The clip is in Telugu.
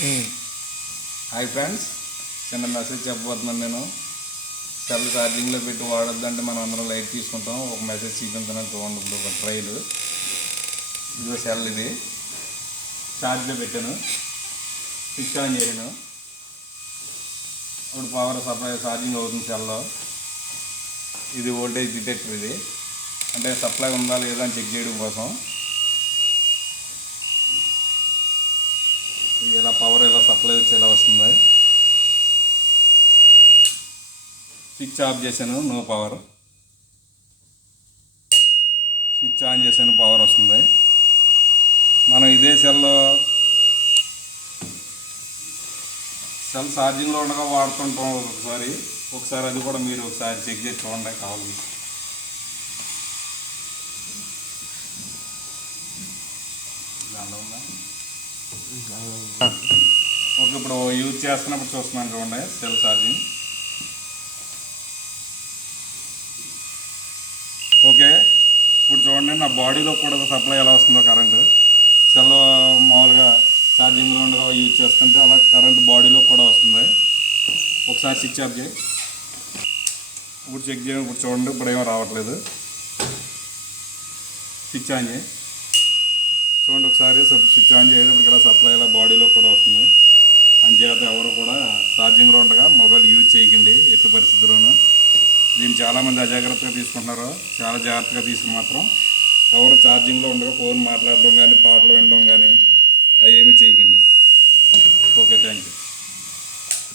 హాయ్ ఫ్రెండ్స్, చిన్న మెసేజ్ చెప్పబోతున్నాను. నేను సెల్ ఛార్జింగ్లో పెట్టి వాడొద్దంటే మనం అందరం లైట్ తీసుకుంటాం. ఒక మెసేజ్ చూపించాను చూడండి. ఇప్పుడు ఒక ట్రైల్ ఇదిగో సెల్, ఇది ఛార్జ్లో పెట్టాను, స్విచ్ ఆన్ చేశాను. ఇప్పుడు పవర్ సప్లై ఛార్జింగ్ అవుతుంది సెల్లో. ఇది వోల్టేజ్ డిటెక్టర్, ఇది అంటే సప్లై ఉందా లేదా అని చెక్ చేయడం కోసం. ఇలా పవర్ ఇలా సప్లై వచ్చి ఇలా వస్తుంది. స్విచ్ ఆఫ్ చేశాను, నో పవర్. స్విచ్ ఆన్ చేశాను, పవర్ వస్తుంది. మనం ఇదే సెల్ ఛార్జింగ్లో ఉండగా వాడుతుంటాం ఒకసారి అది కూడా మీరు ఒకసారి చెక్ చేసి చూడండి కావాలి. దానిలో ఉందా? ఓకే, ఇప్పుడు యూజ్ చేస్తున్నప్పుడు చూస్తున్నాను చూడండి సెల్ ఛార్జింగ్. ఓకే, ఇప్పుడు చూడండి నా బాడీలో కూడా సప్లై ఎలా వస్తుందో కరెంటు. సెల్ మామూలుగా ఛార్జింగ్లో ఉండగా యూజ్ చేస్తుంటే అలా కరెంట్ బాడీలో కూడా వస్తుంది. ఒకసారి స్విచ్ ఆఫ్ చేయి, ఇప్పుడు చెక్ చేయండి. ఇప్పుడు చూడండి, ఇప్పుడు ఏమో రావట్లేదు. స్విచ్ ఆన్ చేయి చూడండి ఒకసారి. స్విచ్ ఆన్ చేయడం ఇలా సప్లై ఇలా బాడీలో కూడా వస్తుంది. అంచేత ఎవరు కూడా ఛార్జింగ్లో ఉండగా మొబైల్ యూజ్ చేయకండి ఎట్టి పరిస్థితుల్లోనూ. దీన్ని చాలామంది అజాగ్రత్తగా తీసుకుంటున్నారు. చాలా జాగ్రత్తగా తీసుకుని మాత్రం ఎవరు ఛార్జింగ్లో ఉండగా ఫోన్ మాట్లాడడం కానీ పాటలు వినడం కానీ అవి ఏమీ చేయకండి. Okay, thank you.